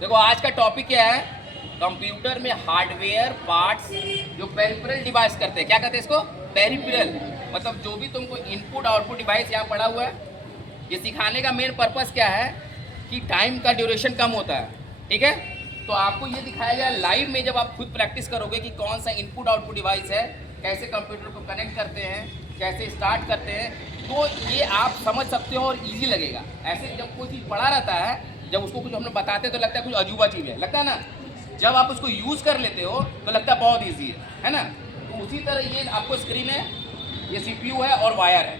देखो आज का टॉपिक क्या है, कंप्यूटर में हार्डवेयर पार्ट्स जो पेरिफेरल डिवाइस करते हैं। क्या कहते हैं इसको? पेरिफेरल। मतलब जो भी तुमको इनपुट आउटपुट डिवाइस यहाँ पड़ा हुआ है, ये सिखाने का मेन पर्पस क्या है कि टाइम का ड्यूरेशन कम होता है। ठीक है, तो आपको ये दिखाया गया लाइव में, जब आप खुद प्रैक्टिस करोगे कि कौन सा इनपुट आउटपुट डिवाइस है, कैसे कंप्यूटर को कनेक्ट करते हैं, कैसे स्टार्ट करते हैं, तो ये आप समझ सकते हो और इजी लगेगा। ऐसे जब कोई चीज़ पढ़ा रहता है, जब उसको कुछ हम लोग बताते हैं तो लगता है कुछ अजूबा चीज़ है, लगता है ना। जब आप उसको यूज़ कर लेते हो तो लगता है बहुत ईजी है ना। तो उसी तरह ये आपको स्क्रीन है, ये CPU है और वायर है।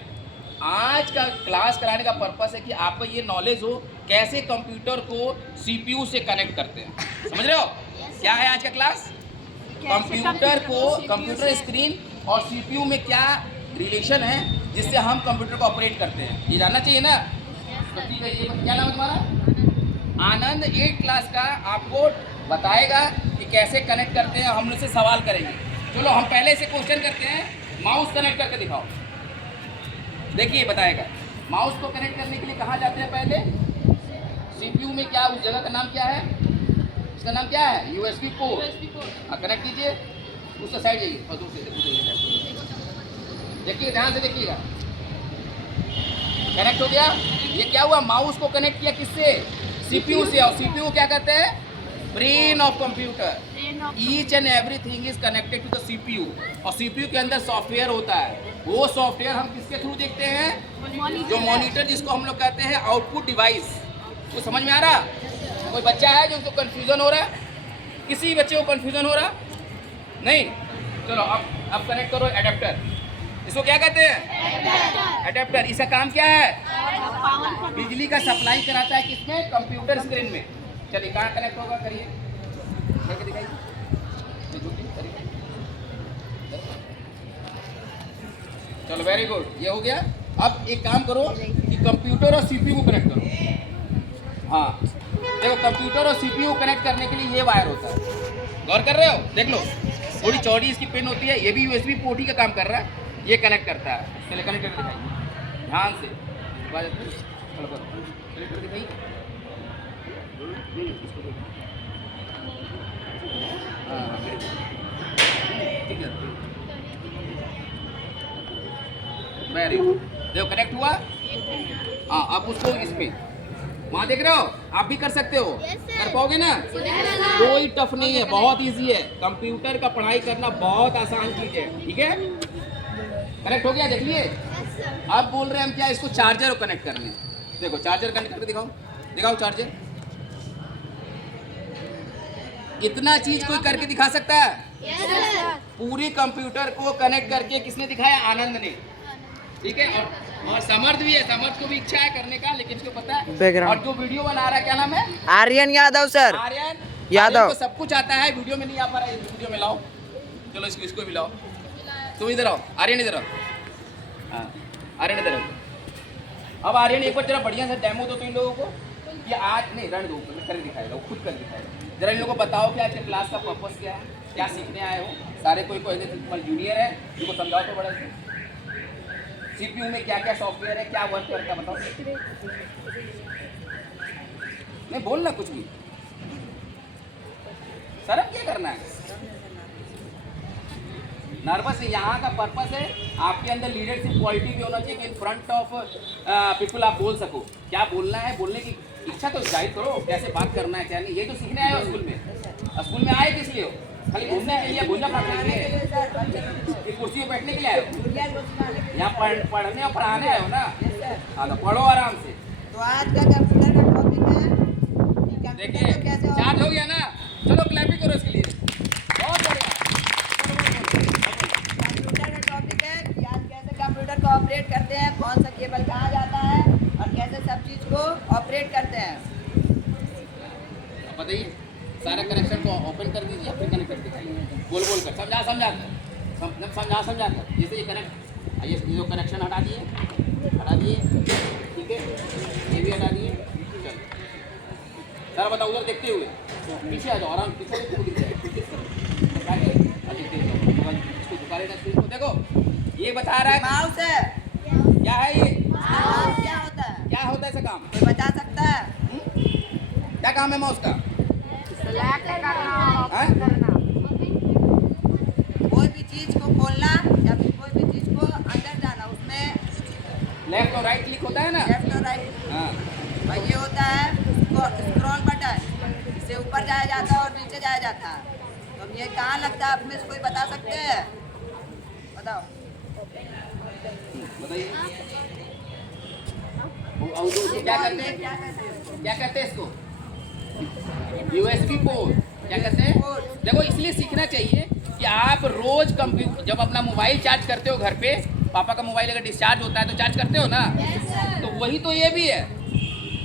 आज का क्लास कराने का पर्पस है कि आपको ये नॉलेज हो कैसे कंप्यूटर को CPU से कनेक्ट करते हैं। समझ रहे हो? क्या है आज का क्लास? कंप्यूटर को, कंप्यूटर स्क्रीन और CPU में क्या रिलेशन है जिससे हम कंप्यूटर को ऑपरेट करते हैं, ये जानना चाहिए ना। तो ठीक है, ये क्या नाम है तुम्हारा? आनंद 8 क्लास का आपको बताएगा कि कैसे कनेक्ट करते हैं। हम उससे सवाल करेंगे। चलो हम पहले से क्वेश्चन करते हैं। माउस कनेक्ट करके दिखाओ। देखिए बताएगा। माउस को कनेक्ट करने के लिए कहाँ जाते हैं पहले? CPU में क्या, उस जगह का नाम क्या है? इसका नाम क्या है? USB port. हाँ, कनेक्ट कीजिए। उससे साइड जाइए और दूसरे देखिए, ध्यान से देखिएगा। कनेक्ट हो गया। ये क्या हुआ? माउस को कनेक्ट किया किससे? CPU से। और CPU क्या कहते हैं? Brain of computer. Each and everything is connected to the CPU। और CPU के अंदर सॉफ्टवेयर होता है। वो सॉफ्टवेयर हम किसके थ्रू देखते हैं? जो मॉनिटर, जिसको हम लोग कहते हैं आउटपुट डिवाइस। तो समझ में आ रहा? कोई बच्चा है जो उसको कंफ्यूजन हो रहा है? किसी बच्चे को कंफ्यूजन हो रहा नहीं? चलो अब कनेक्ट करो एडेप्टर। इसको क्या कहते हैं? एडेप्टर। इसका काम क्या है? बिजली का सप्लाई कराता है किसमें? कंप्यूटर स्क्रीन में। चलिए कहाँ कनेक्ट होगा, करिए, करके दिखाइए। चलो वेरी गुड, ये हो गया। अब एक काम करो कि कंप्यूटर और CPU को कनेक्ट करो। हाँ देखो, कंप्यूटर और CPU को कनेक्ट करने के लिए ये वायर होता है। गौर कर रहे हो? देख लो, थोड़ी चौड़ी इसकी पिन होती है। ये भी USB पोर्ट ही का काम कर रहा है। ये कनेक्ट करता है। चलिए कनेक्ट करके दिखाइए ध्यान से। कनेक्ट करके दिखाइए। ठीक है, वेरी गुड। देखो कनेक्ट हुआ। हाँ, अब उसको इसमें वहाँ देख रहे हो, आप भी कर सकते हो। कर पाओगे ना? कोई टफ नहीं है, बहुत इजी है। कंप्यूटर का पढ़ाई करना बहुत आसान चीज है। ठीक है, कनेक्ट हो गया, देख लिए। अब बोल रहे हैं हम क्या, इसको चार्जर को कनेक्ट करने। देखो चार्जर कनेक्ट करके दिखाओ, दिखाओ चार्जर। इतना चीज कोई करके दिखा सकता है? पूरे कंप्यूटर को कनेक्ट करके किसने दिखाया? आनंद ने। ठीक है, और समर्थ भी है। समर्थ को भी इच्छा है करने का, लेकिन इसको पता है। और जो वीडियो बना रहा है, क्या नाम है? आर्यन यादव सर। आर्यन यादव को सब कुछ आता है, वीडियो में नहीं आ पा रहा है। वीडियो में लाओ। चलो इसको भी लाओ। तुम इधर आओ, आर्यन इधर आओ। हाँ, आर्यन इधर आओ। अब आर्यन एक बार जरा बढ़िया से डेमो दो तो इन लोगों को। ये आज नहीं, रन दो, कर दिखाएगा, वो खुद कर दिखाएगा। जरा इन लोगों को बताओ कि आज के क्लास का पर्पस क्या है, क्या सीखने आए हो। सारे कोई जूनियर है, इनको समझाओ तो बड़ा। CPU में क्या क्या सॉफ्टवेयर है, क्या वर्क करता है, बताओ। नहीं बोलना कुछ भी, सर अब क्या करना है? नर्वस है। यहाँ का पर्पस है आपके अंदर लीडरशिप क्वालिटी भी होना चाहिए कि इन फ्रंट ऑफ पीपल आप बोल सको। क्या बोलना है, बोलने की इच्छा तो जाहिर करो, कैसे बात करना है क्या नहीं। ये तो सीखने आए हो स्कूल में। स्कूल में आए किस लिए हो? खाली घूमने के लिए, भूलना पड़ने के लिए, कुर्सी पर बैठने के लिए आए हो? यहाँ पढ़ने और पढ़ाने आए हो ना। हाँ तो पढ़ो आराम से। तो आज का कंप्यूटर का टॉपिक है, देखिए चार्ज हो गया ना। चलो क्लैपिंग करो इसके लिए, बहुत बढ़िया। कंप्यूटर का टॉपिक है कि आज कैसे कंप्यूटर को ऑपरेट करते हैं, कौन सा केबल कहाँ जाता है और कैसे सब चीज़ को ऑपरेट करते हैं। बताइए, सारा कनेक्शन को ओपन कर दीजिए, फिर कनेक्ट कर दीजिए गोल गोल कर। समझा कर। जैसे ये कनेक्ट, ये जो कनेक्शन हटा दिए, ठीक है, ये भी हटा दिए। चलो सर बताओ, उधर देखते हुए पीछे आ जाओ, आराम पीछे देखो। ये बता रहा है माउस है। क्या है ये? माउस क्या होता है? क्या होता है इसका काम? कोई बता सकता है? क्या काम है माउस का? हाँ? कोई भी चीज को खोलना या फिर कोई भी चीज को अंदर जाना, उसमें लेफ्ट और राइट क्लिक होता है ना? लेफ्ट और राइट, हाँ। और ये होता है स्क्रॉल बटन, इससे ऊपर जाया जाता है और नीचे जाया जाता है। तो अब ये कहाँ लगता है, आप में से कोई बता सकते हैं? बताओ। बताइए। और उसको क्या करते हैं? क्या कहते हैं? क्या कहते हैं इसको? USB port. क्या कहते हैं? देखो, इसलिए सीखना चाहिए कि आप रोज कंप्यूटर, जब अपना मोबाइल चार्ज करते हो घर पे, पापा का मोबाइल अगर डिस्चार्ज होता है तो चार्ज करते हो ना, तो वही तो ये भी है,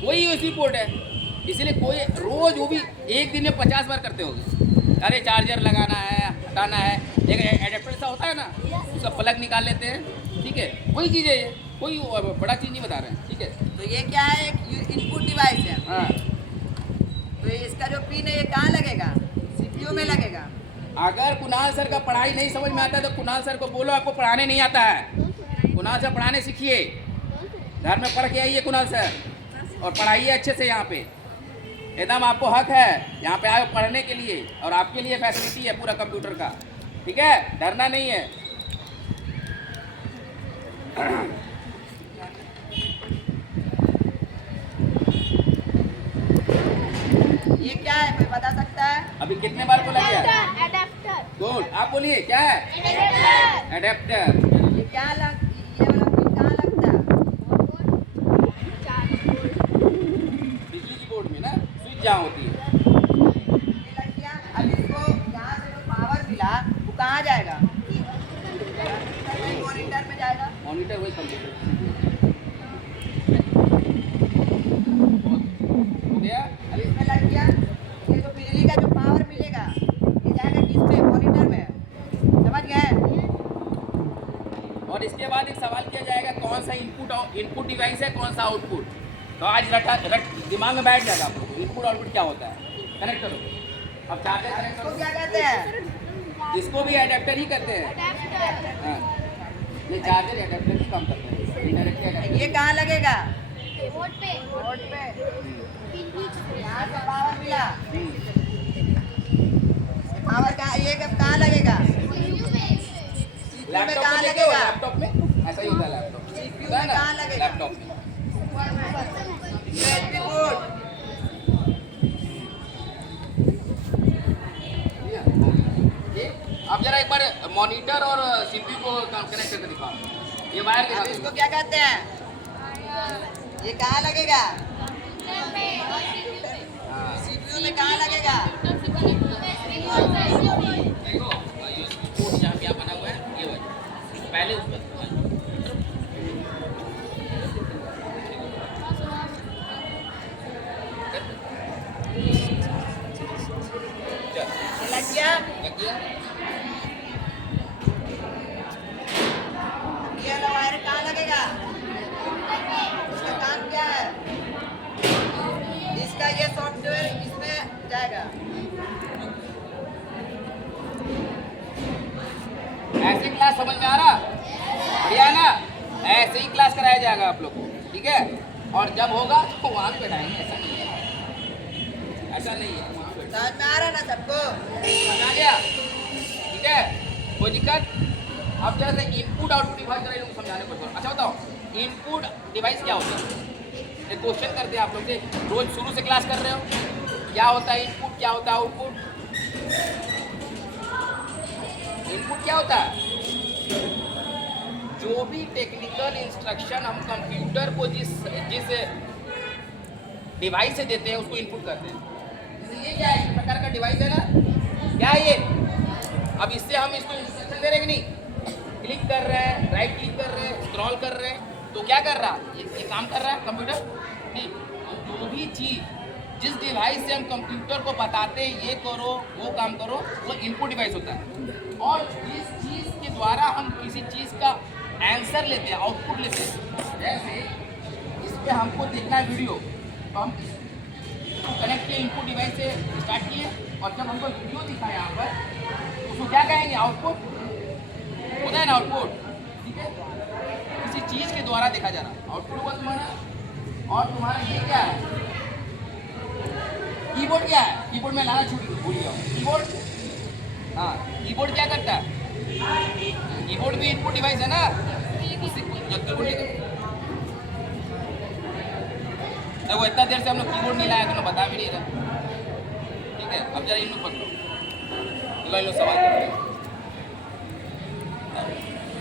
वही USB पोर्ट है। इसलिए कोई रोज वो भी एक दिन में 50 बार करते होगे। अरे चार्जर लगाना है, हटाना है, एक एडेप्टर सा होता है ना, उसका प्लग निकाल लेते हैं, ठीक है, वही चीज़ है ये, कोई बड़ा चीज़ नहीं बता रहे हैं, ठीक है। तो ये क्या है, एक इनपुट डिवाइस है। हाँ, तो इसका जो पिन है ये कहाँ लगेगा? सीपीयू में लगेगा। अगर कुणाल सर का पढ़ाई नहीं समझ में आता है तो कुणाल सर को बोलो आपको पढ़ाने नहीं आता है। कुणाल सर पढ़ाने सीखिए, घर में पढ़ के आइए कुणाल सर, और पढ़ाइए अच्छे से। यहाँ पे एकदम आपको हक है, यहाँ पे आए पढ़ने के लिए, और आपके लिए फैसिलिटी है पूरा कंप्यूटर का, ठीक है, डरना नहीं है। ये क्या है, कोई बता सकता है? अभी कितने बार बोला गया? एडेप्टर। गुड, आप बोलिए क्या है? एडेप्टर। ये क्या लग, ये वाला पिन कहाँ लगता है? बिजली की बोर्ड में ना स्विच जहाँ होती है। ये लग गया। अब इसको यहाँ से जो पावर मिला वो कहाँ जाएगा? मॉनिटर में जाएगा। मॉनिटर वही कंप्यूटर हो गया। अब इसमें लग गया, ये जो बिजली का जो पावर मिलेगा ये जाएगा किस पे? मॉनिटर में। समझ गए? और इसके बाद एक सवाल किया जाएगा, कौन सा इनपुट डिवाइस है, कौन सा आउटपुट। तो आज दिमाग में बैठ जाएगा आपको इनपुट आउटपुट क्या होता है। कनेक्ट करो, अब चार्जर कनेक्ट इसको करो। क्या कहते हैं? इसको भी एडेप्टर ही कहते हैं। हाँ, ये चार्जर एडेप्टर ही काम करते हैं, इनडायरेक्टली एडेप्टर। ये कहाँ लगेगा? बोर्ड पे। बोर्ड पे। यहाँ से पावर मिला, पावर कहाँ, ये कब कहाँ लगेगा? सीपीयू में। सीपीयू में लैपटॉप कहाँ में देखते हो, लगेगा? लैपटॉप में ऐसा ही होता है। लैपटॉप CPU होता है में कहाँ ना, लगेगा? लैपटॉप में। USB board. ये अब जरा एक बार मॉनिटर और सीपीयू को कनेक्ट करके दिखाओ। ये वायर अब दिखा इसको क्या कहते हैं? ये कहाँ लगेगा? CPU में कहाँ लगेगा? देखो, यूएसबी पोर्ट जहाँ पे बना हुआ है ये वाला, पहले उस पर ये लग गया। लग गया। ये वाला वायर कहाँ लगेगा? इसका काम क्या है? इसका ये सॉफ्टवेयर इसमें जाएगा। ऐसे क्लास समझ में आ रहा? बढ़िया ना? ऐसे ही क्लास कराया जाएगा आप लोग को, ठीक है। और जब होगा तो वहाँ भी बैठाएंगे, ऐसा नहीं है, ऐसा नहीं है, वहाँ बैठाएंगे। समझ में आ रहा है ना सबको? समझ आ गया? ठीक है, कोई दिक्कत? अब जरा से इनपुट आउटपुट डिवाइस जरा लोग समझाने को करो। अच्छा बताओ, इनपुट डिवाइस क्या होता है? एक क्वेश्चन करते हैं आप लोग से, रोज शुरू से क्लास कर रहे हो, क्या होता है इनपुट, क्या होता है आउटपुट? इनपुट क्या होता है? जो भी टेक्निकल इंस्ट्रक्शन हम कंप्यूटर को जिस जिस डिवाइस से देते हैं उसको इनपुट करते हैं। जैसे ये क्या है, इस प्रकार का डिवाइस है ना, क्या है ये? अब इससे हम इसको इंस्ट्रक्शन दे रहे हैं कि नहीं, क्लिक कर रहे हैं, राइट क्लिक कर रहे हैं, स्क्रॉल कर रहे हैं, तो क्या कर रहा है, ये काम कर रहा है कंप्यूटर। नहीं, जो भी चीज़ जिस डिवाइस से हम कंप्यूटर को बताते हैं ये करो वो काम करो, वो इनपुट डिवाइस होता है। और जिस चीज़ के द्वारा हम किसी चीज़ का आंसर लेते हैं, आउटपुट लेते हैं, जैसे इस पर हमको देखना है वीडियो, तो हम कनेक्ट किए इनपुट डिवाइस से स्टार्ट किए, और जब हमको वीडियो दिखा यहाँ पर उसको क्या कहेंगे, आउटपुट होता है ना, आउटपुट, ठीक है। किसी चीज़ के द्वारा देखा जा रहा है, आउटपुट हुआ तुम्हारा। और तुम्हारा ये क्या है, कीबोर्ड क्या है? कीबोर्ड में लाना छूट भूल गया हूँ। कीबोर्ड, हाँ कीबोर्ड क्या करता है? कीबोर्ड भी इनपुट डिवाइस है ना। जब देखो इतना देर से हम लोग कीबोर्ड नहीं लाया तो मैं बता भी नहीं रहा। ठीक है, अब जरा इन लोग पकड़ो, इन लोग सवाल करो।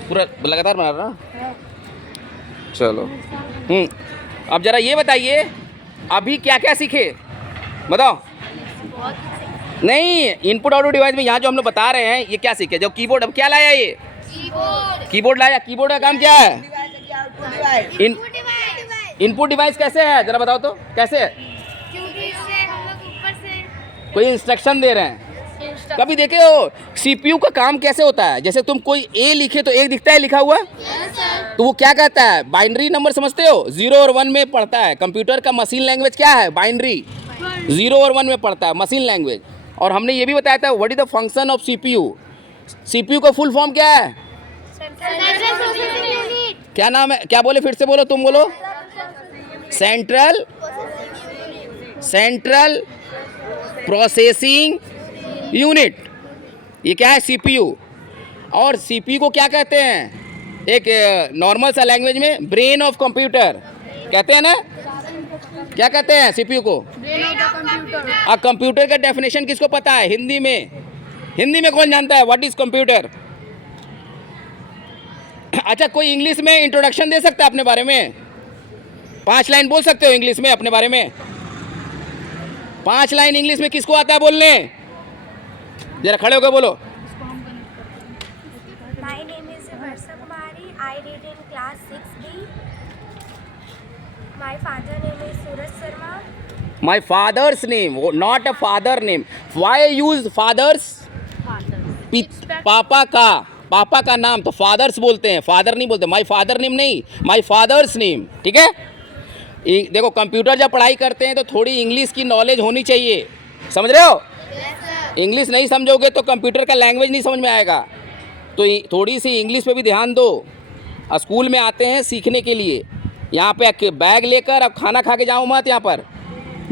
पूरा लगातार बना रहा। चलो अब जरा ये बताइए अभी क्या क्या सीखे, बताओ। नहीं, इनपुट आउटपुट डिवाइस में यहाँ जो हम लोग बता रहे हैं ये क्या सीखे? जब कीबोर्ड, अब क्या लाया ये? कीबोर्ड लाया। कीबोर्ड का काम क्या है? इनपुट डिवाइस कैसे है जरा बताओ तो, कैसे है? क्योंकि इससे हम लोग ऊपर से कोई इंस्ट्रक्शन दे रहे हैं। कभी देखे हो सीपीयू का काम कैसे होता है? जैसे तुम कोई ए लिखे तो एक दिखता है लिखा हुआ, तो वो क्या कहता है? बाइनरी नंबर समझते हो? 0 और 1 में पढ़ता है। कंप्यूटर का मशीन लैंग्वेज क्या है? बाइनरी। 0 और 1 में पढ़ता है मशीन लैंग्वेज। और हमने ये भी बताया था what is the function of CPU. CPU का फुल फॉर्म क्या है? क्या नाम है? क्या बोले? फिर से बोलो, तुम बोलो। Central processing unit. ये क्या है? सीपीयू। और सीपीयू को क्या कहते हैं? एक नॉर्मल सा लैंग्वेज में ब्रेन ऑफ कंप्यूटर कहते हैं ना। क्या कहते हैं सीपीयू को? अब कंप्यूटर का डेफिनेशन किसको पता है? हिंदी में। हिंदी में कौन जानता है व्हाट इज कंप्यूटर? अच्छा, कोई इंग्लिश में इंट्रोडक्शन दे सकता है अपने बारे में? 5 लाइन बोल सकते हो इंग्लिश में अपने बारे में? 5 लाइन इंग्लिश में किसको आता है बोलने? जरा खड़े होकर बोलो। My name is Varsha Kumari. I read in class 6B. My father name is Suraj Sharma. My father's name, not a father name. Why use fathers? पापा का नाम तो फादर्स बोलते हैं, फादर नहीं बोलते। माई फादर नेम नहीं, my father's name. ठीक है। देखो कंप्यूटर जब पढ़ाई करते हैं तो थोड़ी इंग्लिश की नॉलेज होनी चाहिए, समझ रहे हो? इंग्लिश नहीं समझोगे तो कंप्यूटर का लैंग्वेज नहीं समझ में आएगा। तो थोड़ी सी इंग्लिश पे भी ध्यान दो। स्कूल में आते हैं सीखने के लिए, यहाँ पे बैग लेकर अब खाना खा के जाओ मत। यहाँ पर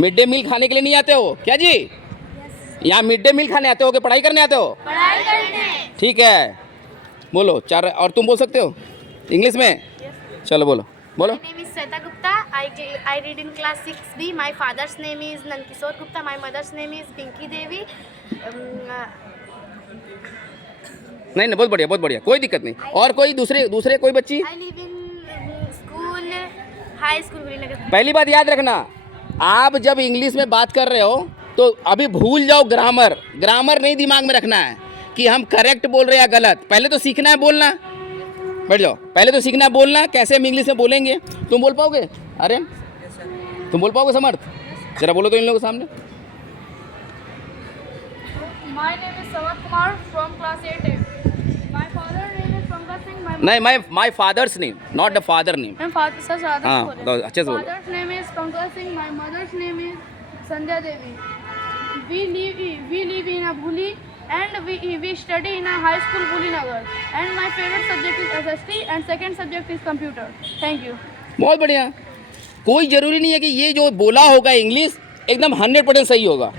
मिड डे मील खाने के लिए नहीं आते हो क्या जी? यहाँ मिड डे मील खाने आते हो कि पढ़ाई करने आते हो? पढ़ाई करने। ठीक है, बोलो 4। और तुम बोल सकते हो इंग्लिश में? चलो बोलो बोलो। My name is Sweta Gupta. I read in class 6B. My father's name is Nankishore Gupta. My mother's name is Pinky Devi. नहीं, बहुत बढ़िया, बहुत बढ़िया, कोई दिक्कत नहीं। और कोई दूसरे कोई बच्ची? I live in school, high school Gurinagar. पहली बात याद रखना, आप जब इंग्लिश में बात कर रहे हो तो अभी भूल जाओ ग्रामर। ग्रामर नहीं दिमाग में रखना है कि हम करेक्ट बोल रहे हैं या गलत। पहले तो सीखना है बोलना। बैठ जाओ, पहले तो सीखना है बोलना। कैसे हम इंग्लिश में बोलेंगे? तुम बोल पाओगे? अरे तुम बोल पाओगे समर्थ? जरा बोलो तो इन लोगों के सामने। My name is Samarth Kumar from class 8A. My father name is Pankaj Singh. नहीं, my father's name, not the father name. My father, sir, हाँ, अच्छे से बोलो। Father's name is Pankaj Singh. My mother's name is Sandhya Devi. We live in a Bhuli and we study in a high school Bhulinagar. And my favorite subject is SST and second subject is computer. Thank you. बहुत बढ़िया। कोई ज़रूरी नहीं है कि ये जो बोला होगा इंग्लिश एकदम 100% सही होगा।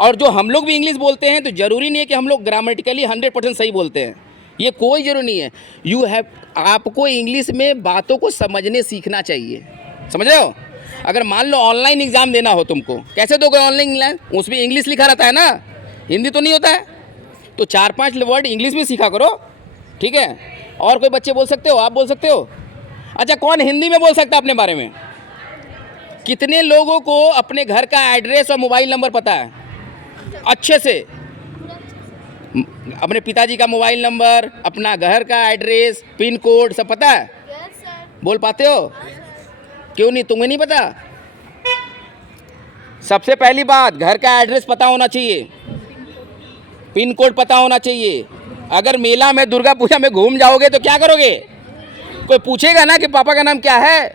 और जो हम लोग भी इंग्लिश बोलते हैं तो ज़रूरी नहीं है कि हम लोग ग्रामेटिकली 100% सही बोलते हैं। ये कोई ज़रूरी नहीं है। आपको इंग्लिश में बातों को समझने सीखना चाहिए, समझ रहे हो? अगर मान लो ऑनलाइन एग्ज़ाम देना हो तुमको, कैसे दोगे ऑनलाइन एग्जाम? उसमें इंग्लिश लिखा रहता है ना, हिंदी तो नहीं होता है। तो 4-5 वर्ड इंग्लिश में सीखा करो, ठीक है? और कोई बच्चे बोल सकते हो? आप बोल सकते हो? अच्छा, कौन हिंदी में बोल सकता है अपने बारे में? कितने लोगों को अपने घर का एड्रेस और मोबाइल नंबर पता है अच्छे से? अपने पिताजी का मोबाइल नंबर, अपना घर का एड्रेस, पिन कोड सब पता है? बोल पाते हो? क्यों नहीं? तुम्हें नहीं पता? सबसे पहली बात, घर का एड्रेस पता होना चाहिए, पिन कोड पता होना चाहिए। अगर मेला में दुर्गा पूजा में घूम जाओगे तो क्या करोगे? कोई पूछेगा ना कि पापा का नाम क्या है,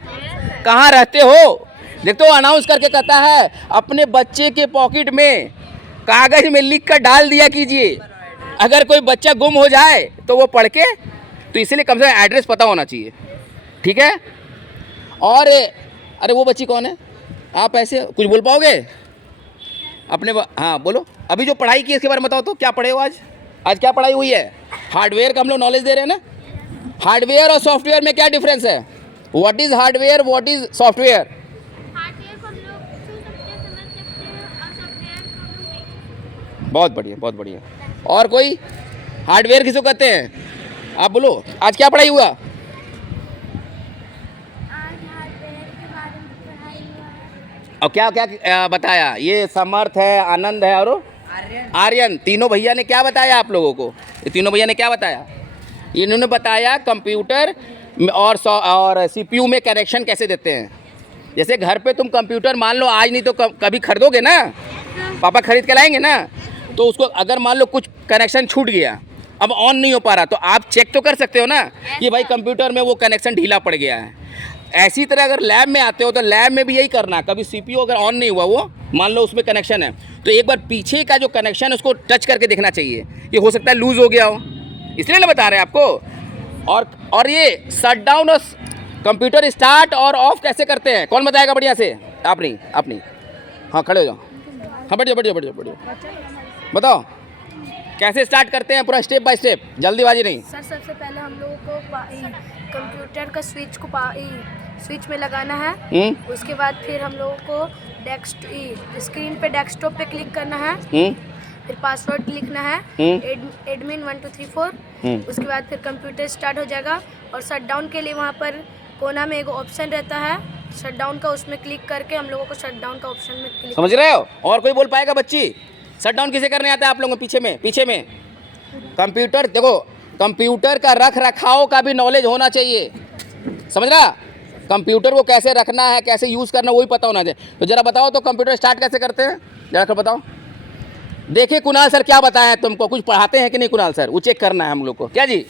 कहाँ रहते हो? देखते हो अनाउंस करके कहता है अपने बच्चे के पॉकेट में कागज में लिख कर डाल दिया कीजिए। अगर कोई बच्चा गुम हो जाए तो वो पढ़ के, तो इसलिए कम से कम एड्रेस पता होना चाहिए, ठीक है? और अरे वो बच्ची कौन है? आप ऐसे कुछ बोल पाओगे? हाँ बोलो, अभी जो पढ़ाई की इसके बारे में बताओ तो क्या पढ़े हो आज क्या पढ़ाई हुई है? हार्डवेयर का हम लोग नॉलेज दे रहे हैं ना। हार्डवेयर और सॉफ्टवेयर में क्या डिफरेंस है? What is hardware, what is software? Hardware को हम लोग छू सकते हैं, समझ सकते हैं, और सॉफ्टवेयर को हम लोग नहीं छू सकते। बहुत बढ़िया, बहुत बढ़िया। और कोई? हार्डवेयर किसको कहते हैं? आप बोलो, आज क्या पढ़ाई हुआ? आज हार्डवेयर के बारे में पढ़ाई हुआ है। और क्या क्या बताया? ये समर्थ है, आनंद है और आर्यन, तीनों भैया ने क्या बताया आप लोगों को? ये तीनों भैया ने क्या बताया? इन्होंने बताया कंप्यूटर और सीपीयू में कनेक्शन कैसे देते हैं। जैसे घर पे तुम कंप्यूटर मान लो आज नहीं तो कभी खरीदोगे ना, पापा खरीद के लाएंगे ना, तो उसको अगर मान लो कुछ कनेक्शन छूट गया, अब ऑन नहीं हो पा रहा, तो आप चेक तो कर सकते हो ना कि भाई कंप्यूटर में वो कनेक्शन ढीला पड़ गया है। ऐसी तरह अगर लैब में आते हो तो लैब में भी यही करना, कभी सीपीयू अगर ऑन नहीं हुआ, वो मान लो उसमें कनेक्शन है, तो एक बार पीछे का जो कनेक्शन है उसको टच करके देखना चाहिए, ये हो सकता है लूज़ हो गया हो, इसलिए ना बता रहे हैं आपको। और ये शट डाउन और कंप्यूटर स्टार्ट और ऑफ कैसे करते हैं, कौन बताएगा बढ़िया से? आप नहीं। हाँ खड़े हो जाओ, हाँ बैठ जाओ, बताओ कैसे स्टार्ट करते हैं, पूरा स्टेप बाय स्टेप, जल्दीबाजी नहीं। सर सबसे पहले हम लोगों को कंप्यूटर का स्विच को स्विच में लगाना है। उसके बाद फिर हम लोगों को स्क्रीन पे डेस्कटॉप पे क्लिक करना है। फिर पासवर्ड लिखना है, एडमिन 1 2 3 4। उसके बाद फिर कंप्यूटर स्टार्ट हो जाएगा। और शट डाउन के लिए वहाँ पर कोना में एक ऑप्शन रहता है शट डाउन का, उसमें क्लिक करके हम लोगों को शट डाउन का ऑप्शन में क्लिक। समझ रहे हो? और कोई बोल पाएगा बच्ची? शट डाउन किसे करने आता है आप लोगों को? पीछे में कंप्यूटर, देखो कंप्यूटर का रख रखाव का भी नॉलेज होना चाहिए, समझ रहा? कंप्यूटर को कैसे रखना है, कैसे यूज़ करना, वही पता होना चाहिए। तो ज़रा बताओ तो कंप्यूटर स्टार्ट कैसे करते हैं, जरा कर बताओ। देखिए कुणाल सर क्या बताएं तुमको, कुछ पढ़ाते हैं कि नहीं कुणाल सर, वो चेक करना है हम लोग को। क्या जी,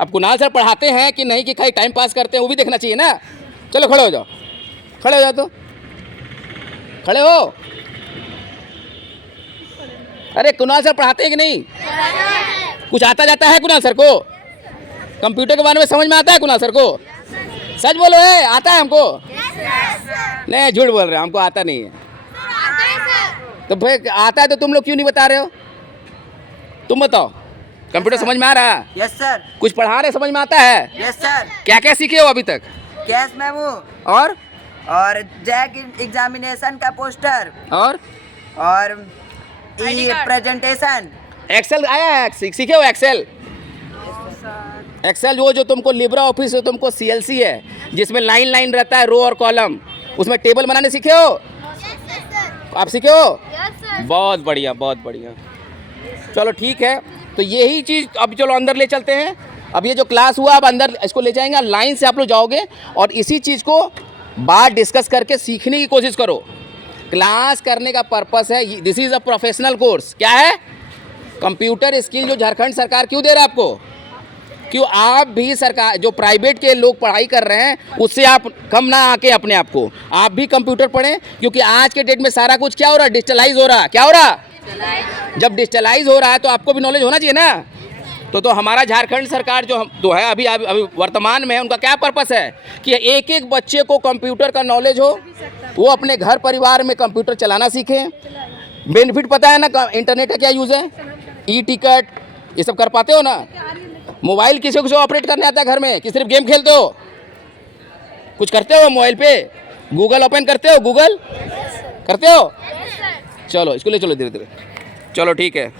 अब कुणाल सर पढ़ाते हैं कि नहीं कि खाली टाइम पास करते हैं, वो भी देखना चाहिए ना। चलो खड़े हो जाओ तो खड़े हो। अरे कुणाल सर पढ़ाते हैं कि नहीं? कुछ आता जाता है कुणाल सर को? कंप्यूटर के बारे में समझ में आता है कुणाल सर को? सच बोलो है, आता है हमको? नहीं झूठ बोल रहे हैं, हमको आता नहीं है। तो फिर आता है तो तुम लोग क्यों नहीं बता रहे हो? तुम बताओ, कंप्यूटर समझ में आ रहा है? Yes sir. कुछ पढ़ा रहे समझ में आता है? Yes sir. क्या क्या सीखे हो अभी तक? कैश मेमो और जैक एग्जामिनेशन का पोस्टर और प्रेजेंटेशन। एक्सेल आया है? सीखे हो एक्सेल? एक्सेल वो जो तुमको लिब्रा ऑफिस, तुमको सीएलसी है जिसमें लाइन रहता है, रो और कॉलम, उसमें टेबल बनाने सीखे हो? आप सीखे हो? बहुत बढ़िया। चलो ठीक है, तो यही चीज़ अब चलो अंदर ले चलते हैं। अब ये जो क्लास हुआ अब अंदर इसको ले जाएंगे, लाइन से आप लोग जाओगे और इसी चीज़ को बात डिस्कस करके सीखने की कोशिश करो। क्लास करने का पर्पस है, this is a professional course. क्या है? कंप्यूटर स्किल जो झारखंड सरकार क्यों दे रहा है आपको? क्यों आप भी सरकार जो प्राइवेट के लोग पढ़ाई कर रहे हैं उससे आप कम ना आके अपने आप को आप भी कंप्यूटर पढ़ें, क्योंकि आज के डेट में सारा कुछ क्या हो रहा है? डिजिटलाइज हो रहा है। क्या हो रहा? जब डिजिटलाइज हो रहा है तो आपको भी नॉलेज होना चाहिए ना। तो हमारा झारखंड सरकार जो है अभी वर्तमान में है, उनका क्या पर्पस है कि एक एक बच्चे को कंप्यूटर का नॉलेज हो, वो अपने घर परिवार में कंप्यूटर चलाना सीखें। बेनिफिट पता है ना इंटरनेट का क्या यूज़ है? ई टिकट ये सब कर पाते हो ना? मोबाइल किसी को ऑपरेट करने आता है घर में कि सिर्फ गेम खेलते हो? कुछ करते हो मोबाइल पे? गूगल ओपन करते हो? गूगल करते हो? चलो इसको ले चलो धीरे धीरे। चलो ठीक है।